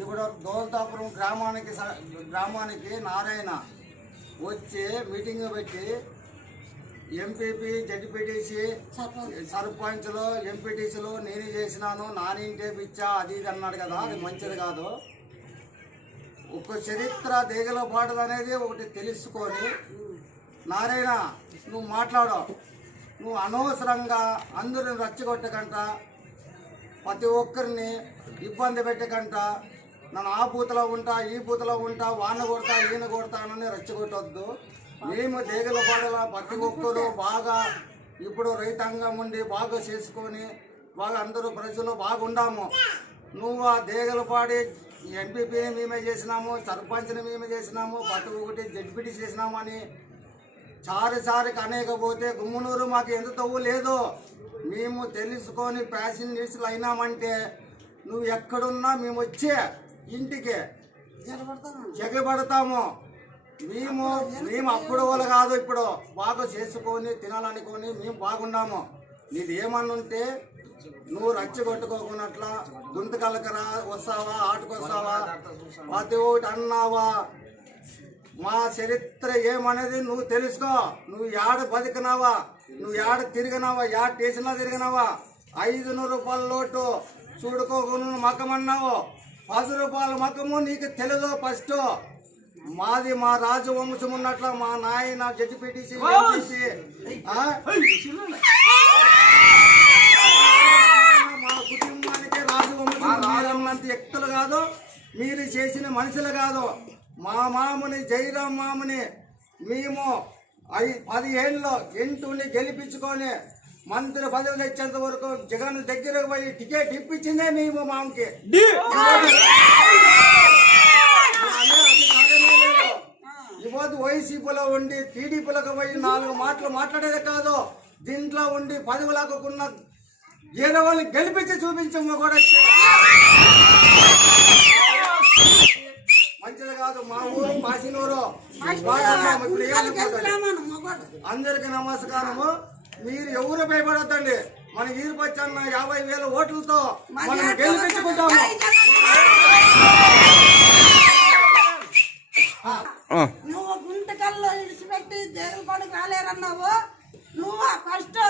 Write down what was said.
ఇప్పుడు దోల్తాపురం గ్రామానికి నారాయణ వచ్చి మీటింగ్ పెట్టి ఎంపీపీ జడ్పీటీసీ సర్పంచ్లు ఎంపీటీసీలు నేను చేసినాను నానింటే పిచ్చా అది ఇది అన్నాడు కదా, అది మంచిది కాదు. ఒక చరిత్ర దేగలపాటు అనేది ఒకటి తెలుసుకొని నారాయణ నువ్వు మాట్లాడు, నువ్వు అనవసరంగా అందరిని రచ్చగొట్టకంట, ప్రతి ఒక్కరిని ఇబ్బంది పెట్టకంట, నన్ను ఆ బూతలో ఉంటా ఈ బూతలో ఉంటా వాన కొడతా ఈయన కొడతానని రెచ్చగొట్టొద్దు. మేము దేగలపాడల ప్రతి ఒక్కరు బాగా ఇప్పుడు రైతాంగం ఉండి బాగా చేసుకొని బాగా అందరూ ప్రజలు బాగుండాము. నువ్వు ఆ దేగలపాడి ఎంపీపీని మేమే చేసినాము, సర్పంచ్ని మేమే చేసినాము, ప్రతి ఒక్కటి జడ్పీటీ చేసినాము అని చారిసారికి అనేకపోతే గుమ్మనూరు మాకు ఎంత తవ్వు లేదు. మేము తెలుసుకొని ప్యాసింజర్స్లు అయినామంటే నువ్వు ఎక్కడున్నా మేము వచ్చే ఇంటికి జగబడతాము. మేము అప్పుడు వాళ్ళు కాదు, ఇప్పుడు బాగా చేసుకొని తినాలనుకొని మేము బాగున్నాము. నీది ఏమన్నా ఉంటే నువ్వు రచ్చగొట్టుకోకున్నట్లా గుంతకలకరా వస్తావా, ఆటకొస్తావా, ప్రతి ఒకటి అన్నావా. మా చరిత్ర ఏమనేది నువ్వు తెలుసుకో. నువ్వు యాడ బతికినావా, నువ్వు యాడ తిరిగినావా, యాడ స్టేషన్లో తిరిగినావా, 500 రూపాయల లోటు చూడుకోకుండా మకమన్నావు, 10 రూపాయల మకము నీకు తెలుదో. ఫస్ట్ మాది మా రాజవంశం ఉన్నట్ల మా నాయన జడ్పీటీసీ మా కుటుంబానికి రాజవంశం అంత వ్యక్తులు కాదు, మీరు చేసిన మనుషులు కాదు. మా మామని జయరాం మామని మేము 10 ఏళ్ళలో ఎంటుని గెలిపించుకొని మంత్రి పదవి తెచ్చేంత వరకు జగన్ దగ్గరకు పోయి టికెట్ ఇప్పించిందే మేము మామకి. ఇవ్వదు వైసీపీలో ఉండి టీడీపీలకు పోయి 4 మాటలు మాట్లాడేదే కాదు, దీంట్లో ఉండి పదవి లాక్కున్న ఏదో వాళ్ళు గెలిపించి చూపించము కూడా మంచిది కాదు. మా ఊరు పాసినూరు. అందరికి నమస్కారము. మీరు ఎవరు భయపడద్దండి, మన ఈరుపచ్చన్న 50,000 ఓట్లతో మనం గెలిపించుకుంటాము. నువ్వు గుంటకల్లో ఇడిచిపెట్టి దేవుడు రాలేరన్నావు. నువ్వు ఫస్ట్